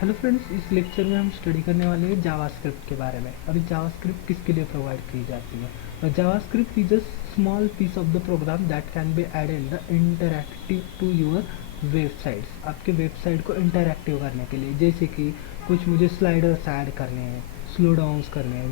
Hello friends, इस lecture में हम स्टडी करने वाले हैं जावास्क्रिप्ट के बारे में। अभी जावास्क्रिप्ट किसके लिए प्रोवाइड की जाती है? JavaScript is a small piece of the program that can be added the interactive to your websites. आपके वेबसाइट को इंटरैक्टिव करने के लिए, जैसे कि कुछ मुझे स्लाइडर्स ऐड करने हैं, स्लो डाउन्स करने हैं,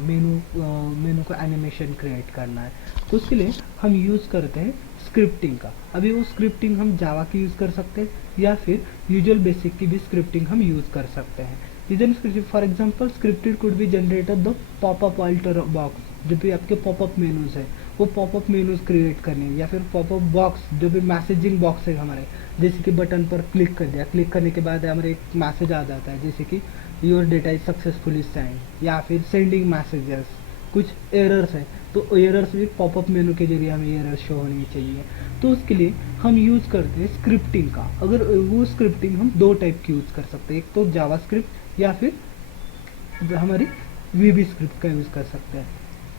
मेनू को एनिमेशन क्रिएट करना है, तो उसके लिए हम यूज़ करते हैं स्क्रिप्टिंग का। अभी वो स्क्रिप्टिंग हम जावा की यूज़ कर सकते हैं या फिर यूजुअल बेसिक की भी स्क्रिप्टिंग हम यूज़ कर सकते हैं। For example scripted could be generated the popup alter box. जो भी आपके पॉपअप मेनूज है वो पॉपअप मेनूज क्रिएट करने हैं, या फिर पॉपअप बॉक्स जो भी मैसेजिंग बॉक्स है हमारे, जैसे कि बटन पर क्लिक कर दिया, क्लिक करने के बाद हमारे एक मैसेज आ जाता है जैसे कि your data is successfully send, या फिर सेंडिंग मैसेजेस। कुछ एरर्स है तो एरर्स भी पॉपअप मेनू के जरिए हमें एरर्स शो होनी चाहिए, तो उसके लिए हम यूज़ करते हैं स्क्रिप्टिंग का। अगर वो स्क्रिप्टिंग हम दो टाइप की यूज़ कर सकते हैं, एक तो जावा स्क्रिप्ट या फिर हमारी वीबी स्क्रिप्ट का यूज़ कर सकते हैं।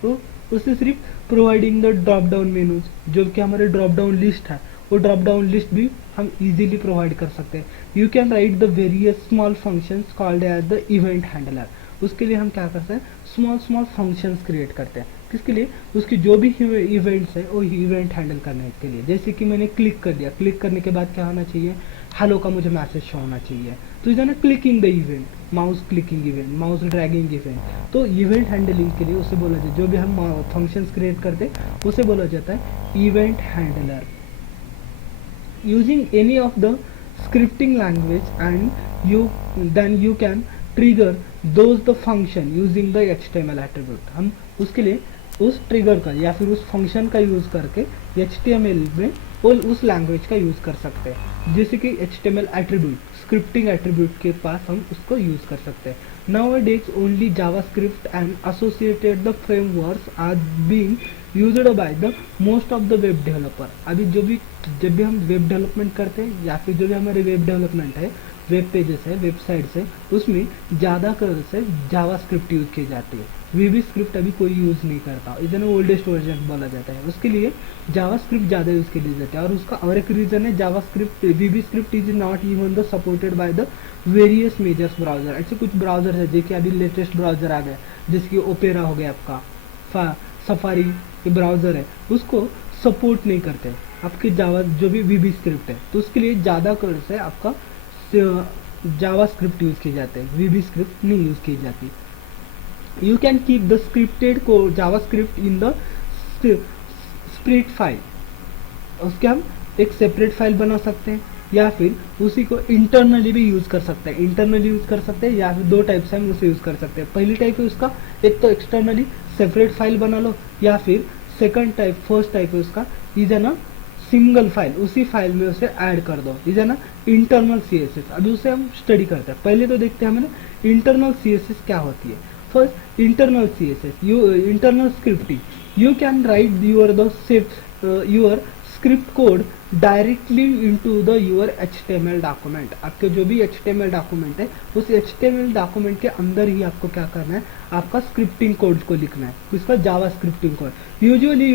तो उससे सिर्फ providing the drop down menus, जो कि हमारे ड्रॉप डाउन लिस्ट है, वो ड्रॉप डाउन लिस्ट भी हम इजीली प्रोवाइड कर सकते हैं। You can write the various small functions called as the event handler. उसके लिए हम क्या करते हैं, स्मॉल स्मॉल फंक्शंस क्रिएट करते हैं। किसके लिए? उसकी जो भी इवेंट्स है वो इवेंट हैंडल करने के लिए। जैसे कि मैंने क्लिक कर दिया, क्लिक करने के बाद क्या होना चाहिए, हेलो का मुझे मैसेज शो होना चाहिए, तो इज ना clicking the event, mouse clicking event, mouse dragging event. तो इवेंट हैंडलिंग के लिए उसे बोला जाता है, जो भी हम फंक्शंस क्रिएट करते हैं उसे बोला जाता है event handler. Using any of the scripting language and you can trigger those the function using the HTML attribute। हम उसके लिए उस ट्रिगर का या फिर उस फंक्शन का यूज़ करके HTML में और उस लैंग्वेज का यूज़ कर सकते हैं, जैसे कि HTML एट्रीब्यूट, स्क्रिप्टिंग एट्रीब्यूट के पास हम उसको यूज़ कर सकते हैं। Nowadays only JavaScript and associated the frameworks are being used by the most of the web developer। अभी जब भी हम वेब डेवलपमेंट करते हैं या फिर जो भी हमारे वेब डेवलपमेंट है, वेब पेजेस है, वेबसाइट्स है, उसमें ज़्यादातर से जावा स्क्रिप्ट यूज़ की जाती है। वीबी स्क्रिप्ट अभी कोई यूज़ नहीं करता, इधर ओल्डेस्ट वर्जन बोला जाता है, उसके लिए जावा स्क्रिप्ट ज़्यादा यूज़ की जाती है। और उसका और एक रीज़न है, JavaScript VB script is not even the supported by the various majors browser. ऐसे कुछ ब्राउजर है जैसे अभी लेटेस्ट ब्राउजर आ गया, जैसे कि ओपेरा हो गया, आपका सफारी ब्राउजर है, उसको सपोर्ट नहीं करते आपके जावा जो भी वीबी स्क्रिप्ट है, तो उसके लिए ज़्यादा कर से आपका जावा स्क्रिप्ट यूज़ की जाते हैं, वीबी स्क्रिप्ट नहीं यूज़ की जाती। You can keep the scripted को JavaScript in the spread file. उसके हम एक सेपरेट फाइल बना सकते हैं या फिर उसी को इंटरनली भी यूज़ कर सकते हैं। इंटरनली यूज़ कर सकते हैं या फिर दो टाइप से हम उसे यूज़ कर सकते हैं। पहली टाइप है उसका, एक तो एक्सटर्नली सेपरेट फाइल बना लो, या फिर फर्स्ट टाइप है उसका, इज है ना सिंगल फाइल, उसी फाइल में उसे ऐड कर दो, इज है ना इंटरनल CSS। अभी उसे हम स्टडी करते हैं। पहले तो देखते हैं हमें इंटरनल CSS क्या होती है। First internal CSS, internal scripting. You can right your script code directly into the your HTML document. आपके जो भी HTML डॉक्यूमेंट है, उस HTML डॉक्यूमेंट के अंदर ही आपको क्या करना है, आपका स्क्रिप्टिंग कोड को लिखना है, उसका जावा scripting code. Usually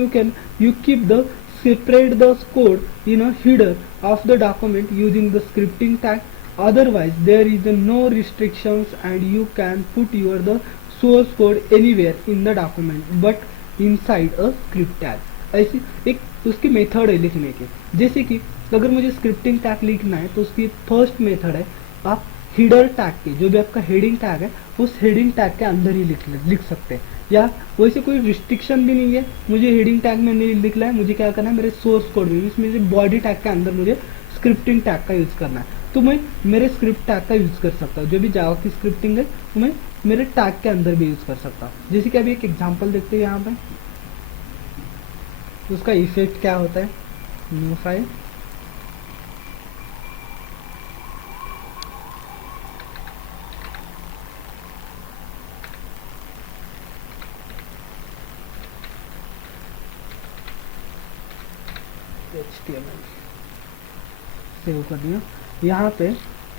you keep the separate the code in a header of the document using the scripting tag, otherwise there is no restrictions and you can put the source code anywhere in the document but inside a script tag। ऐसी एक उसकी method है लिखने की, जैसे कि अगर मुझे स्क्रिप्टिंग टैग लिखना है तो उसकी फर्स्ट मेथड है, आप हेडर टैग के जो भी आपका हेडिंग टैग है उस हेडिंग टैग के अंदर ही लिख सकते हैं, या वैसे कोई रिस्ट्रिक्शन भी नहीं है, मुझे हेडिंग टैग में नहीं लिखना है, मुझे क्या करना है, मेरे सोर्स कोड में इसमें बॉडी टैग के अंदर मुझे स्क्रिप्टिंग टैग का यूज़ करना है, तो मैं मेरे स्क्रिप्ट टैग का यूज़ कर सकता हूँ। जो भी जावा की स्क्रिप्टिंग है मैं मेरे टैग के अंदर भी यूज़ कर सकता हूँ। जैसे कि अभी एक एग्जाम्पल देखते हैं यहाँ पे, उसका इफेक्ट क्या होता है। न्यू फाइल, HTML सेव कर दिया। यहाँ पे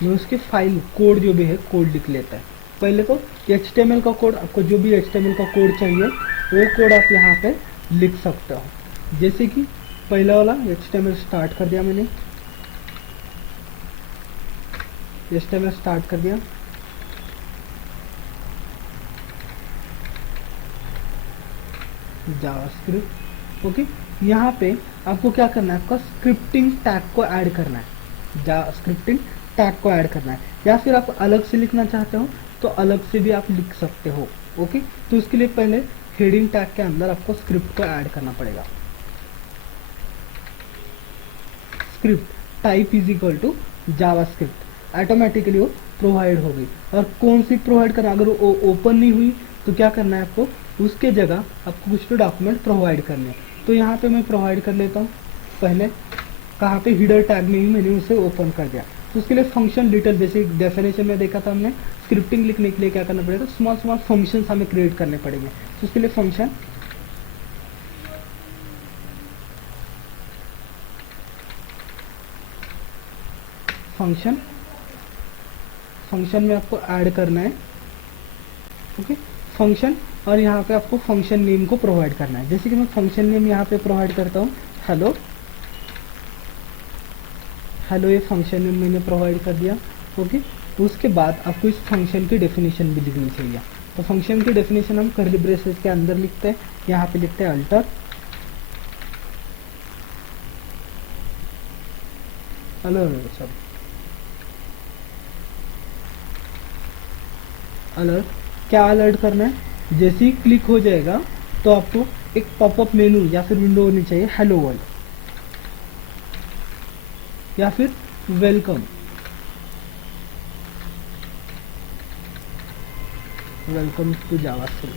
मैं उसकी फाइल कोड जो भी है कोड लिख लेता है। पहले तो HTML का कोड, आपको जो भी HTML का कोड चाहिए वो कोड आप यहाँ पे लिख सकते हो। जैसे कि पहला वाला HTML स्टार्ट कर दिया मैंने, HTML स्टार्ट कर दिया। जावास्क्रिप्ट। ओके, यहाँ पे आपको क्या करना है, आपका स्क्रिप्टिंग टैग को ऐड करना है, स्क्रिप्टिंग टैग को ऐड करना है, या फिर आप अलग से लिखना चाहते हो तो अलग से भी आप लिख सकते हो। ओके, तो उसके लिए पहले हेडिंग टैग के अंदर आपको स्क्रिप्ट को ऐड करना पड़ेगा। Script type is equal to JavaScript, automatically वो प्रोवाइड हो गई। और कौन सी प्रोवाइड करना, अगर वो ओपन नहीं हुई तो क्या करना है आपको, उसके जगह आपको कुछ तो डॉक्यूमेंट प्रोवाइड करने हैं। तो यहाँ पे मैं प्रोवाइड कर लेता हूँ, पहले कहाँ पे हिडर टैग में ही मैंने उसे ओपन कर दिया। तो उसके लिए फंक्शन डिटेल, जैसे डेफिनेशन में देखा था हमने, स्क्रिप्टिंग लिखने के लिए क्या करना पड़ेगा, स्मॉल स्मॉल फंक्शंस हमें क्रिएट करने पड़ेंगे। तो उसके लिए फंक्शन फंक्शन में आपको ऐड करना है। ओके, फंक्शन, और यहाँ पे आपको फंक्शन नेम को प्रोवाइड करना है। जैसे कि मैं फंक्शन नेम यहाँ पे प्रोवाइड करता हूँ हेलो, ये फंक्शन नेम मैंने प्रोवाइड कर दिया। ओके, उसके बाद आपको इस फंक्शन की डेफिनेशन भी लिखनी चाहिए। तो फंक्शन की डेफिनेशन हम कर्ली ब्रेसेस के अंदर लिखते हैं, यहाँ पे लिखते हैं अल्टर, सब अलर्ट, क्या अलर्ट करना है, जैसे ही क्लिक हो जाएगा तो आपको एक पॉपअप मेनू या फिर विंडो होनी चाहिए, हेलो वर्ल्ड या फिर welcome to JavaScript.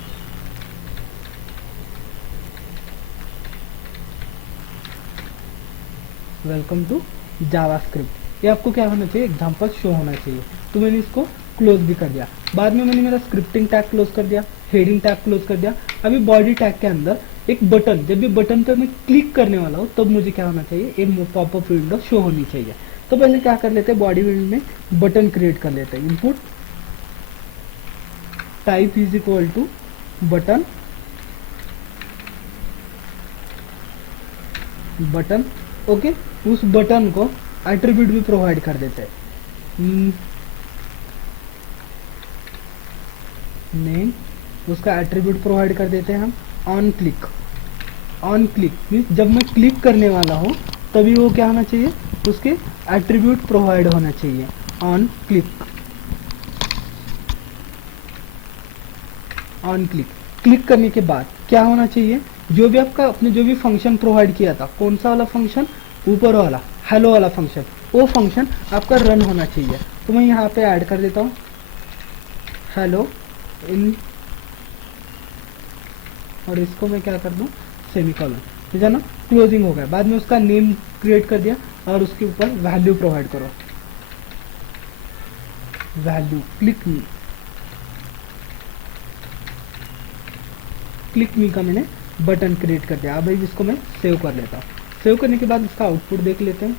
Welcome to JavaScript, ये आपको क्या होना चाहिए, एग्जाम्पल शो होना चाहिए। तो मैंने इसको क्लोज भी कर दिया। बाद में मैंने मेरा स्क्रिप्टिंग टैग क्लोज कर दिया, हेडिंग टैग क्लोज कर दिया। अभी बॉडी टैग के अंदर एक बटन, जब भी बटन पर मैं क्लिक करने वाला हूँ तब मुझे क्या होना चाहिए, एक पॉपअप विंडो शो होनी चाहिए। तो पहले क्या कर लेते हैं, बॉडी विंडो में बटन क्रिएट कर लेते हैं। Input type is equal to button, okay, उस बटन को एट्रीब्यूट भी प्रोवाइड कर देते हैं, नेम, उसका एट्रीब्यूट प्रोवाइड कर देते हैं हम। ऑन क्लिक मीन्स जब मैं क्लिक करने वाला हूँ तभी वो क्या होना चाहिए, उसके एट्रीब्यूट प्रोवाइड होना चाहिए। ऑन क्लिक करने के बाद क्या होना चाहिए, जो भी आपका आपने जो भी फंक्शन प्रोवाइड किया था, कौन सा वाला फंक्शन, ऊपर वाला हेलो वाला फंक्शन, वो फंक्शन आपका रन होना चाहिए। तो मैं यहाँ पे ऐड कर देता हूँ हेलो इन, और इसको मैं क्या कर दूं, सेमीकोलन, ठीक है ना, क्लोजिंग हो गया। बाद में उसका नेम क्रिएट कर दिया और उसके ऊपर वैल्यू प्रोवाइड करो, वैल्यू क्लिक मी का मैंने बटन क्रिएट कर दिया। अब इसको मैं सेव कर लेता हूँ। सेव करने के बाद इसका आउटपुट देख लेते हैं।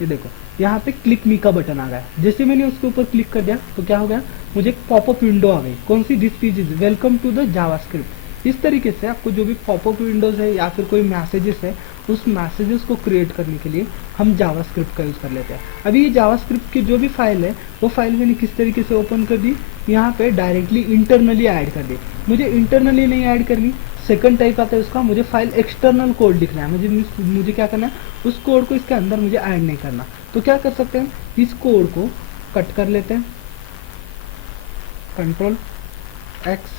ये देखो यहाँ पे क्लिक मी का बटन आ गया। जैसे मैंने उसके ऊपर क्लिक कर दिया तो क्या हो गया, मुझे एक पॉपअप विंडो आ गई। कौन सी, this page is welcome to the JavaScript. इस तरीके से आपको जो भी पॉपअप विंडोज है या फिर कोई मैसेजेस है, उस मैसेजेस को क्रिएट करने के लिए हम जावास्क्रिप्ट का यूज कर लेते हैं। अभी ये जावास्क्रिप्ट की जो भी फाइल है वो फाइल मैंने किस तरीके से ओपन कर दी, यहाँ पे डायरेक्टली इंटरनली ऐड कर दी। मुझे इंटरनली नहीं ऐड करनी, सेकंड टाइप आता है उसका, मुझे फाइल एक्सटर्नल कोड लिखना है। मुझे क्या करना है, उस कोड को इसके अंदर मुझे ऐड नहीं करना। तो क्या कर सकते हैं, इस कोड को कट कर लेते हैं, कंट्रोल एक्स,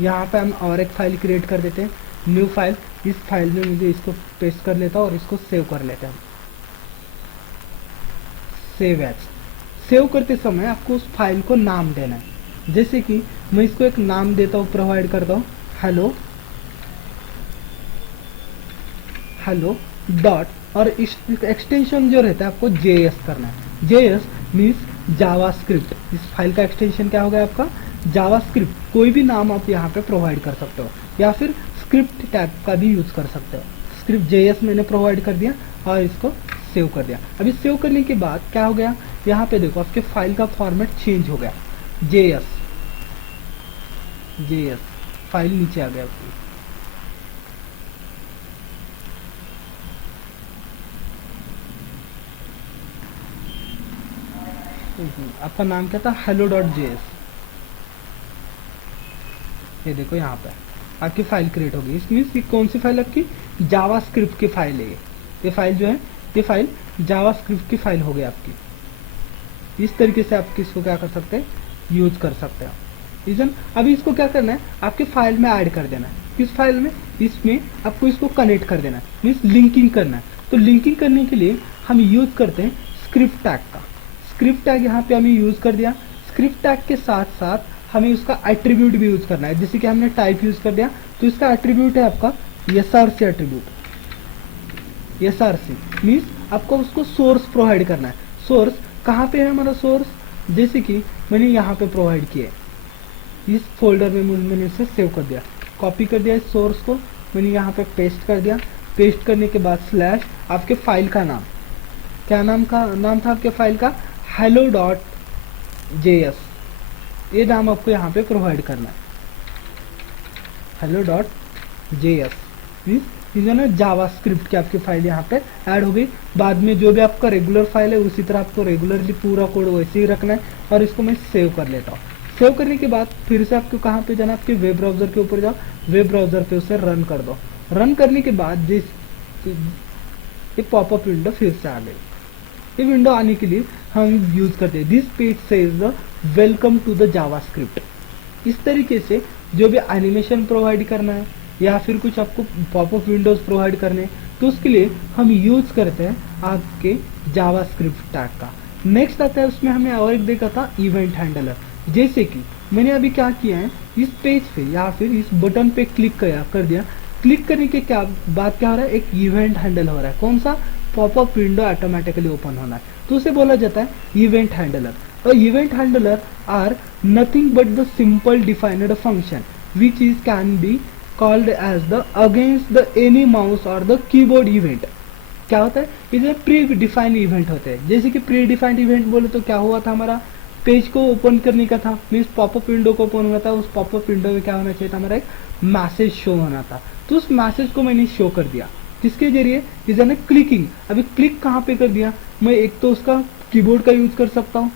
यहाँ पे हम और एक फाइल क्रिएट कर देते हैं, न्यू फाइल। इस फाइल में मुझे इसको पेस्ट कर लेता हूँ और इसको सेव कर लेते हैं। सेव एज, सेव करते समय आपको उस फाइल को नाम देना है। जैसे कि मैं इसको एक नाम देता हूँ, प्रोवाइड करता हूँ हेलो डॉट, और एक्सटेंशन जो रहता है आपको JS करना है। JS means JavaScript. इस फाइल का एक्सटेंशन क्या होगा आपका, जावास्क्रिप्ट। कोई भी नाम आप यहाँ पे प्रोवाइड कर सकते हो या फिर स्क्रिप्ट टैग का भी यूज कर सकते हो। स्क्रिप्ट JS मैंने प्रोवाइड कर दिया और इसको सेव कर दिया। अभी सेव करने के बाद क्या हो गया, यहाँ पे देखो आपके फाइल का फॉर्मेट चेंज हो गया, JS फाइल नीचे आ गया आपकी। आपका नाम क्या था, hello.js। ये देखो यहाँ पे आपकी फाइल क्रिएट होगी। इसमें ये कौन सी फाइल आपकी, जावास्क्रिप्ट की फाइल है ये फाइल जो है, ये फाइल जावास्क्रिप्ट की फाइल हो गई आपकी। इस तरीके से आप इसको क्या कर सकते हैं, यूज कर सकते हो। रीजन अभी इसको क्या करना है, आपके फाइल में ऐड कर देना है। किस फाइल में, इसमें आपको इसको कनेक्ट कर देना है, मीन्स लिंकिंग करना है। तो लिंकिंग करने के लिए हम यूज करते हैं स्क्रिप्ट टैग का। स्क्रिप्ट टैग यहाँ पे हमें यूज कर दिया। स्क्रिप्ट टैग के साथ साथ हमें उसका एट्रीब्यूट भी यूज करना है। जैसे कि हमने टाइप यूज कर दिया, तो इसका एट्रीब्यूट है आपका एसआरसी एट्रीब्यूट। एसआरसी मीन्स आपको उसको सोर्स प्रोवाइड करना है। सोर्स कहाँ पे है हमारा सोर्स, जैसे कि मैंने यहाँ पे प्रोवाइड किया है, इस फोल्डर में मैंने इसे सेव कर दिया, कॉपी कर दिया इस सोर्स को, मैंने यहाँ पे पेस्ट कर दिया। पेस्ट करने के बाद स्लैश आपके फाइल का नाम, क्या नाम था आपके फाइल का, hello.js, ये नाम आपको यहाँ पे प्रोवाइड करना है, hello.js। मीन्स ना जावास्क्रिप्ट की आपकी फाइल यहाँ पे ऐड हो गई। बाद में जो भी आपका रेगुलर फाइल है उसी तरह आपको रेगुलरली पूरा कोड वैसे ही रखना है। और इसको मैं सेव कर लेता हूँ। सेव करने के बाद फिर से आपको कहाँ पे जाना, आपके वेब ब्राउजर के ऊपर जाओ, वेब ब्राउजर पे उसे रन कर दो। रन करने के बाद ये पॉपअप विंडो फिर से आ गई। ये विंडो आने के लिए हम यूज करते हैं this page says the welcome to the JavaScript. इस तरीके से जो भी एनिमेशन प्रोवाइड करना है या फिर कुछ आपको पॉपअप विंडोज प्रोवाइड करने हैं, तो उसके लिए हम यूज करते हैं आपके जावास्क्रिप्ट टैग का। नेक्स्ट आता है, उसमें हमें और एक देखा था इवेंट हैंडलर। जैसे कि मैंने अभी क्या किया है, इस पेज पे या फिर इस बटन पे क्लिक कर दिया। क्लिक करने के बाद क्या हो रहा है, एक इवेंट हैंडल हो रहा है। कौन सा, पॉपअप विंडो ऑटोमेटिकली ओपन होना है, तो उसे बोला जाता है इवेंट हैंडलर। और event handler are nothing but the simple defined function which is can be called as the against the any mouse और द कीबोर्ड इवेंट। क्या होता है, इसमें प्री डिफाइंड इवेंट होते हैं। जैसे कि प्री डिफाइंड इवेंट बोले तो क्या हुआ था, हमारा पेज को ओपन करने का था, मीन्स पॉपअप विंडो को ओपन होना था। उस पॉपअप विंडो में क्या होना चाहिए था, हमारा एक मैसेज शो होना था। तो उस मैसेज को मैंने शो कर दिया, किसके जरिए, इज एन क्लिकिंग। अभी क्लिक कहाँ पे कर दिया, मैं एक तो उसका कीबोर्ड का यूज कर सकता हूँ,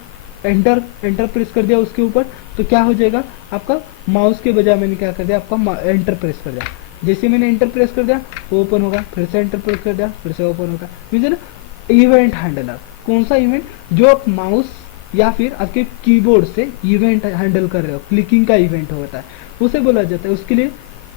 एंटर प्रेस कर दिया उसके ऊपर, तो क्या हो जाएगा आपका, माउस के बजाय मैंने क्या कर दिया, आपका एंटर प्रेस कर दिया। जैसे मैंने एंटर प्रेस कर दिया वो ओपन होगा, फिर से एंटर प्रेस कर दिया फिर से ओपन होगा। मीन्स ना इवेंट हैंडलर, कौन सा इवेंट, जो आप माउस या फिर आपके कीबोर्ड से इवेंट हैंडल कर रहे हो, क्लिकिंग का इवेंट होता है, उसे बोला जाता है। उसके लिए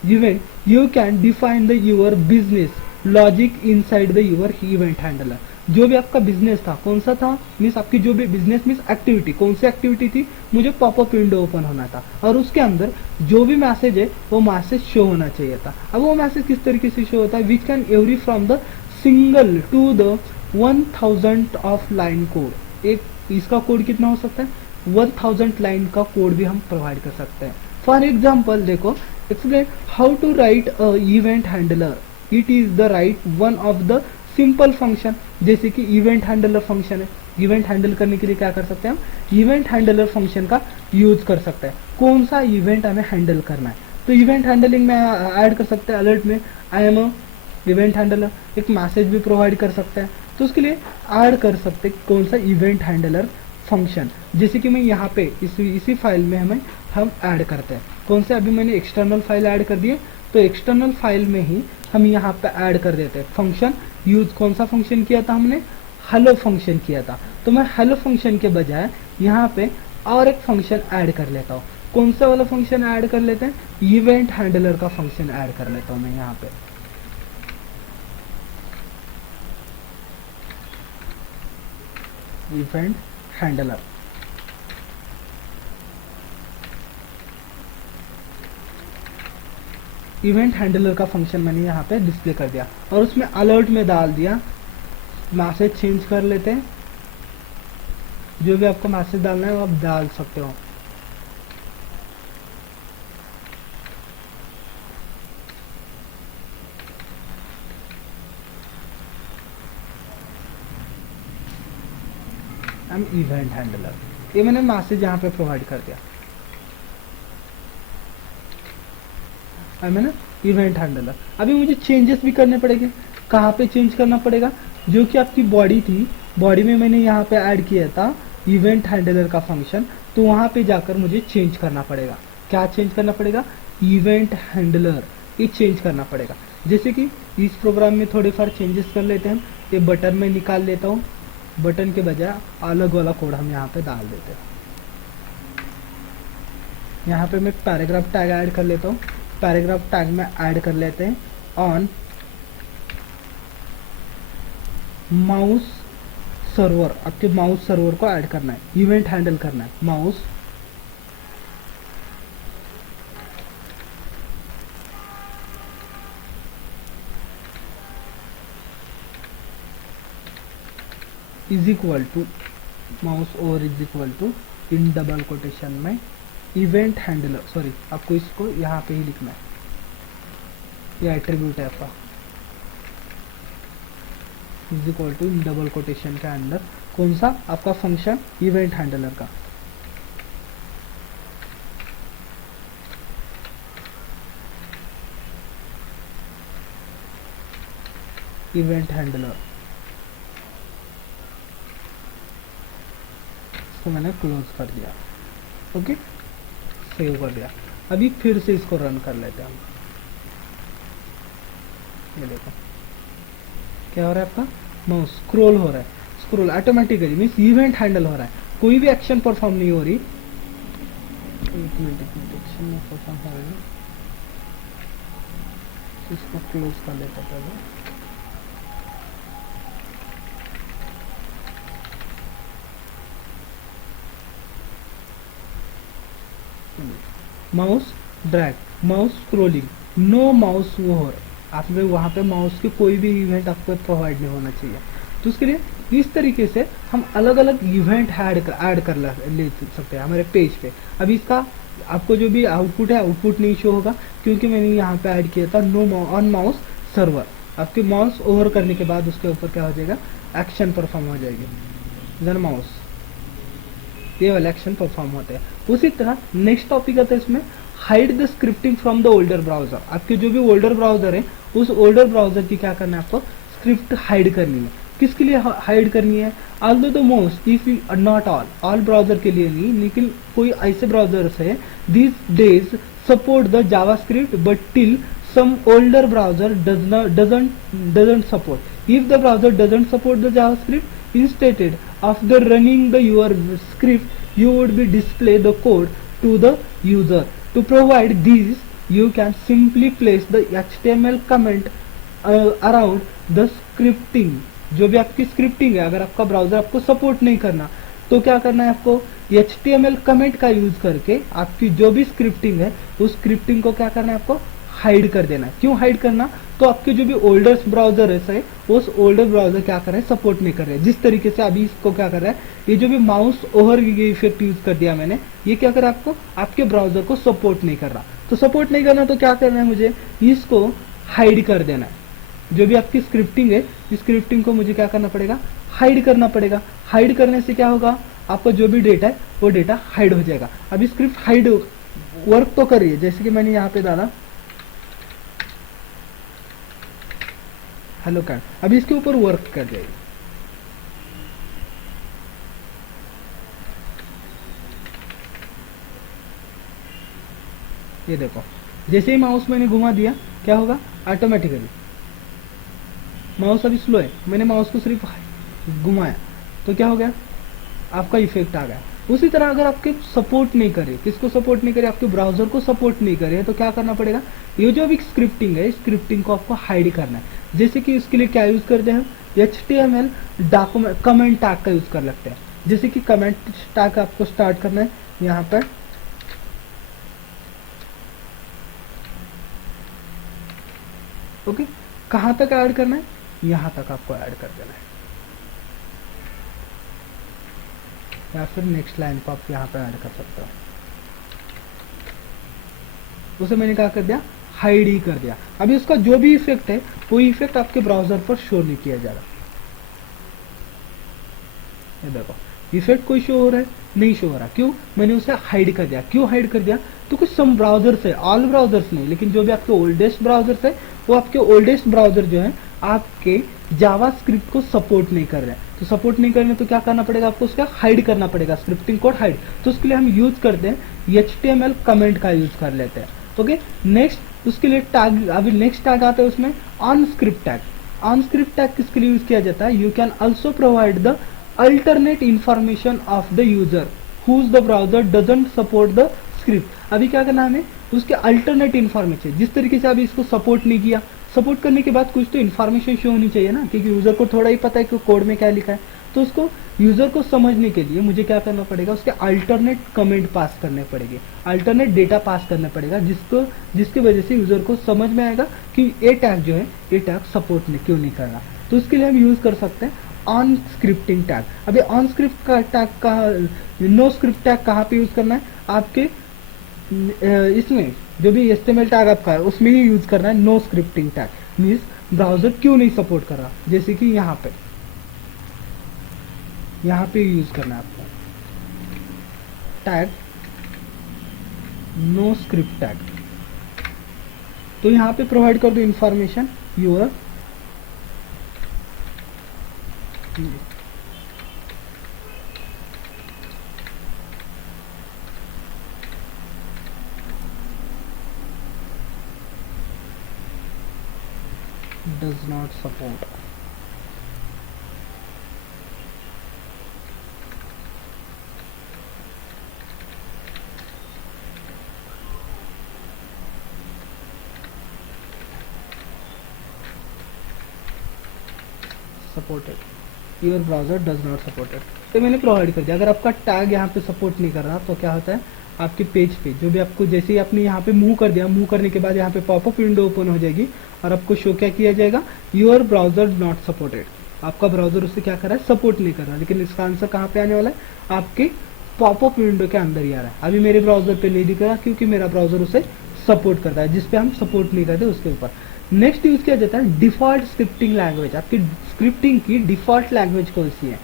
event, you can define the your business logic inside the your event handler. जो भी आपका बिजनेस था, कौन सा था, मीन्स आपकी जो भी बिजनेस मीन्स एक्टिविटी, कौन सी एक्टिविटी थी, मुझे पॉपअप विंडो ओपन होना था और उसके अंदर जो भी मैसेज है वो मैसेज शो होना चाहिए था। अब वो मैसेज किस तरीके से शो होता है, which can every from the single to the 1000 of line code. एक इसका कोड कितना हो सकता है, 1000 लाइन का कोड भी हम प्रोवाइड कर सकते हैं। फॉर एग्जाम्पल देखो, explain how to write a event handler, it is the right one of the simple function. जैसे कि इवेंट हैंडलर फंक्शन है, इवेंट हैंडल करने के लिए क्या कर सकते हैं हम, इवेंट हैंडलर फंक्शन का यूज कर सकते हैं। कौन सा इवेंट हमें हैंडल करना है, तो इवेंट हैंडलिंग में ऐड कर सकते हैं अलर्ट में, I am a event handler, एक मैसेज भी प्रोवाइड कर सकते हैं। तो उसके लिए ऐड कर सकते हैं कौन सा, इवेंट हैंडलर फंक्शन। जैसे कि मैं यहाँ पे इसी फाइल में हम ऐड करते हैं, कौन से, अभी मैंने एक्सटर्नल फाइल ऐड कर दिए, तो एक्सटर्नल फाइल में ही हम यहाँ पे ऐड कर देते हैं फंक्शन। यूज कौन सा फंक्शन किया था हमने, हेलो फंक्शन किया था। तो मैं हेलो फंक्शन के बजाय यहाँ पे और एक फंक्शन ऐड कर लेता हूँ। कौन सा वाला फंक्शन ऐड कर लेते हैं, इवेंट हैंडलर का फंक्शन ऐड कर लेता हूँ मैं यहाँ पे। इवेंट हैंडलर, इवेंट हैंडलर का फंक्शन मैंने यहाँ पे डिस्प्ले कर दिया और उसमें अलर्ट में डाल दिया, मैसेज चेंज कर लेते हैं। जो भी आपको मैसेज डालना है वो आप डाल सकते हो। इवेंट हैंडलर, ये मैंने मैसेज यहाँ पे प्रोवाइड कर दिया, मैंने इवेंट हैंडलर। अभी मुझे चेंजेस भी करने पड़ेंगे, कहाँ पे चेंज करना पड़ेगा, जो कि आपकी बॉडी थी, बॉडी में मैंने यहाँ पे ऐड किया था इवेंट हैंडलर का फंक्शन, तो वहाँ पे जाकर मुझे चेंज करना पड़ेगा। क्या चेंज करना पड़ेगा? इवेंट हैंडलर, ये चेंज करना पड़ेगा। जैसे कि इस प्रोग्राम में थोड़े फार चेंजेस कर लेते हैं हम। ये बटन में निकाल लेता हूँ, बटन के बजाय अलग वाला कोड हम यहाँ पे डाल देते हैं। यहाँ पे मैं पैराग्राफ टैग ऐड कर लेता हूँ। पैराग्राफ टैग में ऐड कर लेते हैं ऑन माउस सर्वर। आपके माउस सर्वर को ऐड करना है, इवेंट हैंडल करना है। Mouse is equal to mouse over is equal to in double quotation में इवेंट हैंडलर, सॉरी आपको इसको यहाँ पे ही लिखना है, ये एट्रीब्यूट है आपका। Is equal to in double quotation के अंदर कौन सा? आपका फंक्शन इवेंट हैंडलर का। इवेंट हैंडलर, इसको मैंने क्लोज कर दिया। ओके, सेव कर दिया। अभी फिर से इसको रन कर लेते हैं हम। ये देखो क्या हो रहा है, आपका माउस स्क्रॉल हो रहा है, scroll automatically means event handle हो रहा है, कोई भी एक्शन परफॉर्म नहीं हो रही। एक मिनट एक्शन परफॉर्म हो रही है, इसको क्लोज कर लेते पहले। Mouse drag, mouse scrolling, no mouse over. आपने वहाँ पे माउस के कोई भी इवेंट आपको प्रोवाइड नहीं होना चाहिए। तो उसके लिए इस तरीके से हम अलग अलग इवेंट ऐड कर ले सकते हैं हमारे पेज पे। अभी इसका आपको जो भी आउटपुट है, आउटपुट नहीं शो होगा क्योंकि मैंने यहाँ पे ऐड किया था नो ऑन माउस सर्वर। आपके माउस ओवर करने के बाद उसके ऊपर क्या हो जाएगा? एक्शन परफॉर्म हो जाएगी, देन माउस, ये वाले एक्शन परफॉर्म होते हैं। उसी तरह नेक्स्ट टॉपिक आता है इसमें, hide the scripting from the older browser. आपके जो भी ओल्डर ब्राउजर है, उस ओल्डर ब्राउजर की क्या करना है आपको? स्क्रिप्ट हाइड करनी है। किसके लिए हाइड करनी है? Although the most if not all browser के लिए नहीं, लेकिन कोई ऐसे ब्राउजर्स है this days support the JavaScript but till some older browser doesn't support. If the browser doesn't support the JavaScript, instead after running the your script you would be display the code to the user. To provide this, you can simply place the HTML comment around the scripting. जो भी आपकी scripting है, अगर आपका browser आपको support नहीं करना तो क्या करना है आपको? HTML कमेंट का यूज करके आपकी जो भी स्क्रिप्टिंग है उस स्क्रिप्टिंग को क्या करना है आपको? हाइड कर देना है। क्यों हाइड करना? तो आपके जो भी ओल्डर ब्राउजर है उस ओल्डर ब्राउजर क्या कर रहे हैं? सपोर्ट नहीं कर रहे हैं। जिस तरीके से अभी इसको क्या कर रहा है, ये जो भी माउस ओवर इफेक्ट यूज कर दिया मैंने, ये क्या कर रहा है आपको? आपके ब्राउजर को सपोर्ट नहीं कर रहा। तो सपोर्ट नहीं करना तो क्या करना है मुझे? इसको हाइड कर देना है। जो भी आपकी स्क्रिप्टिंग है, इस स्क्रिप्टिंग को मुझे क्या करना पड़ेगा? हाइड करना पड़ेगा। हाइड करने से क्या होगा? आपका जो भी डेटा है वो डेटा हाइड हो जाएगा। अभी स्क्रिप्ट हाइड वर्क तो कर रही है, जैसे कि मैंने यहाँ पे डाला हेलो कैट, अभी इसके ऊपर वर्क कर जाएगी। ये देखो, जैसे ही माउस मैंने घुमा दिया क्या होगा? ऑटोमेटिकली माउस अभी स्लो है, मैंने माउस को सिर्फ घुमाया तो क्या हो गया? आपका इफेक्ट आ गया। उसी तरह अगर आपके सपोर्ट नहीं करे, किसको सपोर्ट नहीं करे? आपके ब्राउजर को सपोर्ट नहीं करे तो क्या करना पड़ेगा? ये जो भी स्क्रिप्टिंग है, स्क्रिप्टिंग को आपको हाइड करना है। जैसे कि इसके लिए क्या यूज करते हैं? HTML डॉक्यूमेंट कमेंट टैग का यूज कर लगते हैं। जैसे कि कमेंट टैग आपको स्टार्ट करना है यहाँ पर, ओके, कहाँ तक ऐड करना है? यहाँ तक आपको ऐड कर देना है, या फिर नेक्स्ट लाइन को आप यहाँ पे ऐड कर सकते हो। उसे मैंने क्या कर दिया? हाइड ही कर दिया। अभी उसका जो भी इफेक्ट है वो इफेक्ट आपके ब्राउजर पर शो नहीं किया जा रहा। ये देखो, इफेक्ट कोई शो हो रहा है? नहीं शो हो रहा। क्यों? मैंने उसे हाइड कर दिया। क्यों हाइड कर दिया? तो कुछ सम ब्राउजर्स है, ऑल ब्राउजर्स नहीं, लेकिन जो भी आपके ओल्डेस्ट ब्राउजर्स है वो आपके ओल्डेस्ट ब्राउजर जो है आपके जावास्क्रिप्ट को सपोर्ट नहीं कर रहे हैं। तो सपोर्ट नहीं करने तो क्या करना पड़ेगा आपको, उसका हाइड करना पड़ेगा, स्क्रिप्टिंग कोड हाइड। तो उसके लिए हम यूज करते हैं HTML कमेंट का यूज कर लेते हैं। ओके, नेक्स्ट उसके लिए टैग, अभी नेक्स्ट टैग आता है उसमें on script tag. On script tag किसके लिए यूज किया जाता है, you can also provide the alternate information of the user whose the browser doesn't support the script. अभी क्या करना है हमें, उसके अल्टरनेट इन्फॉर्मेशन, जिस तरीके से अभी इसको सपोर्ट नहीं किया, सपोर्ट करने के बाद कुछ तो इन्फॉर्मेशन शो होनी चाहिए ना, क्योंकि यूजर को थोड़ा ही पता है कि कोड में क्या लिखा है। तो उसको यूजर को समझने के लिए मुझे क्या करना पड़ेगा, उसके अल्टरनेट कमेंट पास करने पड़ेंगे, अल्टरनेट डेटा पास करना पड़ेगा, जिसकी वजह से यूजर को समझ में आएगा कि ये टैग जो है, ये टैग सपोर्ट नहीं क्यों नहीं कर रहा। तो उसके लिए हम यूज कर सकते हैं ऑन स्क्रिप्टिंग टैग। अभी ऑन स्क्रिप्ट का टैग का, नो स्क्रिप्ट टैग कहाँ पे यूज करना है, आपके इसमें जो भी HTML टैग आपका है उसमें ही यूज करना है no scripting tag, means browser क्यों नहीं सपोर्ट कर रहा, जैसे कि यहाँ पे यूज करना है आपको टैग नो स्क्रिप्ट टैग। तो यहाँ पे प्रोवाइड कर दो information your does not support। Supported, your browser does not supported. तो मैंने प्रोवाइड कर दिया। अगर आपका टैग यहाँ पे सपोर्ट नहीं कर रहा तो क्या होता है, आपके पेज पे जो भी आपको, जैसे ही आपने यहाँ पे मूव कर दिया, मूव करने के बाद यहाँ पे पॉपअप विंडो ओपन हो जाएगी और आपको शो क्या किया जाएगा, योर ब्राउजर नॉट सपोर्टेड। आपका ब्राउजर उससे क्या कर रहा है, सपोर्ट नहीं कर रहा। लेकिन इसका आंसर कहाँ पे आने वाला है, आपके पॉपअप विंडो के अंदर ही आ रहा है। अभी मेरे ब्राउजर पे नहीं दिख रहा क्योंकि मेरा ब्राउजर उसे सपोर्ट करता है, जिसपे हम सपोर्ट नहीं करते उसके ऊपर। नेक्स्ट यूज किया जाता है डिफॉल्ट स्क्रिप्टिंग लैंग्वेज। आपकी स्क्रिप्टिंग की डिफॉल्ट लैंग्वेज कौन सी है,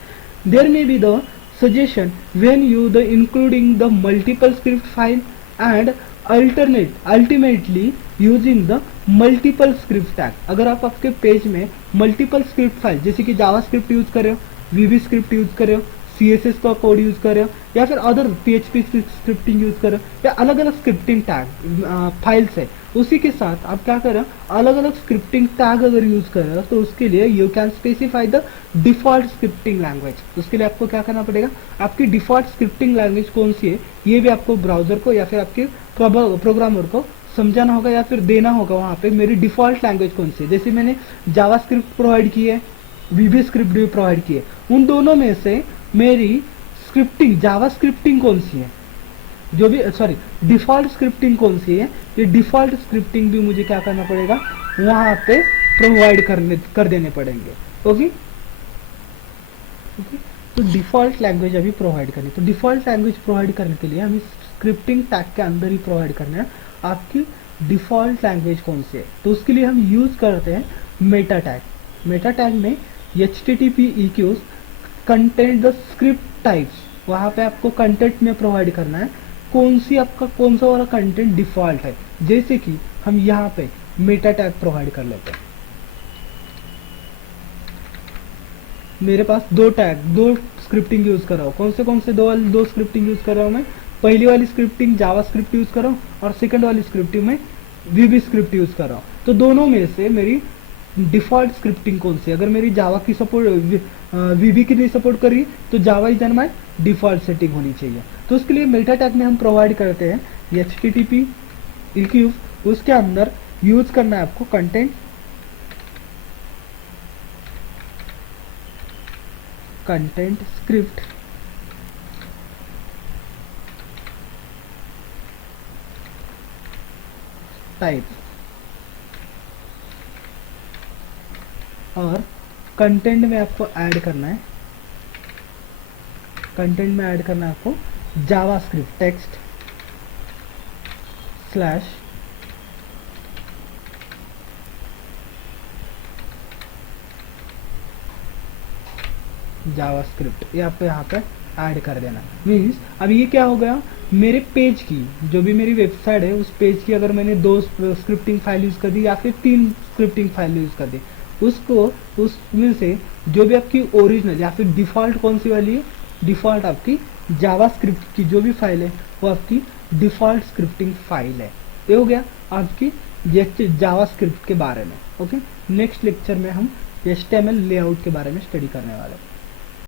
there may be the suggestion when you the including the multiple script file and ultimately using the multiple script tag। अगर आप आपके पेज में मल्टीपल स्क्रिप्ट फाइल, जैसे कि जावास्क्रिप्ट यूज कर रहे हो, VB स्क्रिप्ट यूज कर रहे हो, CSS का कोड यूज कर रहे हो, या फिर अदर PHP स्क्रिप्टिंग यूज कर रहे हो, या अलग अलग स्क्रिप्टिंग टैग फाइल्स है, उसी के साथ आप क्या कर रहे हो, अलग अलग स्क्रिप्टिंग टैग अगर यूज कर रहे हो, तो उसके लिए you can specify the default scripting language. उसके लिए आपको क्या करना पड़ेगा, आपकी डिफॉल्ट स्क्रिप्टिंग लैंग्वेज कौन सी है, ये भी आपको ब्राउजर को या फिर आपके प्रोग्रामर को समझाना होगा या फिर देना होगा वहाँ पे, मेरी डिफॉल्ट लैंग्वेज कौन सी है। जैसे मैंने जावास्क्रिप्ट प्रोवाइड की है, VB स्क्रिप्ट भी प्रोवाइड की है, उन दोनों में से मेरी स्क्रिप्टिंग जावा स्क्रिप्टिंग कौन सी है, जो भी डिफॉल्ट स्क्रिप्टिंग कौन सी है, ये डिफॉल्ट स्क्रिप्टिंग भी मुझे क्या करना पड़ेगा, वहां पे प्रोवाइड कर देने पड़ेंगे। ओके, तो डिफॉल्ट लैंग्वेज अभी प्रोवाइड करनी, तो डिफॉल्ट लैंग्वेज प्रोवाइड करने के लिए हमें स्क्रिप्टिंग टैग के अंदर ही प्रोवाइड करना है आपकी डिफॉल्ट लैंग्वेज कौन सी है। तो उसके लिए हम यूज करते हैं मेटा टैग। मेटा टैग में HTTP EQs content the script types, वहाँ पे आपको कंटेंट में प्रोवाइड करना है कौन सा वाला कंटेंट डिफॉल्ट है। जैसे कि हम यहाँ पे मेटा टैग प्रोवाइड कर लेते हैं। मेरे पास दो स्क्रिप्टिंग यूज कर रहा हूँ, कौन से दो स्क्रिप्टिंग यूज कर रहा हूँ मैं, पहली वाली स्क्रिप्टिंग जावा स्क्रिप्ट यूज कर रहा हूँ और सेकंड वाली स्क्रिप्टिंग में VB स्क्रिप्ट यूज कर रहा हूँ। तो दोनों में से मेरी डिफॉल्ट स्क्रिप्टिंग कौन सी है, अगर मेरी जावा की सपोर्ट VB की नहीं सपोर्ट कर रही तो Java is my default setting होनी चाहिए। तो उसके लिए मेटा टैग में हम प्रोवाइड करते हैं HTTP EQ, उसके अंदर यूज करना है आपको कंटेंट स्क्रिप्ट टाइप, और कंटेंट में आपको ऐड करना है, आपको जावास्क्रिप्ट टेक्स्ट स्लैश जावास्क्रिप्ट, ये आपको यहाँ पे ऐड कर देना। मीन्स अब ये क्या हो गया, मेरे पेज की, जो भी मेरी वेबसाइट है उस पेज की अगर मैंने 2 स्क्रिप्टिंग फाइल यूज कर दी या फिर 3 स्क्रिप्टिंग फाइल यूज कर दी, उसको उसमें से जो भी आपकी ओरिजिनल या फिर डिफ़ॉल्ट कौन सी वाली है, डिफ़ॉल्ट आपकी जावास्क्रिप्ट की जो भी फाइल है वो आपकी डिफ़ॉल्ट स्क्रिप्टिंग फाइल है। ये हो गया आपकी जावास्क्रिप्ट के बारे में। ओके, नेक्स्ट लेक्चर में हम HTML लेआउट के बारे में स्टडी करने वाले हैं।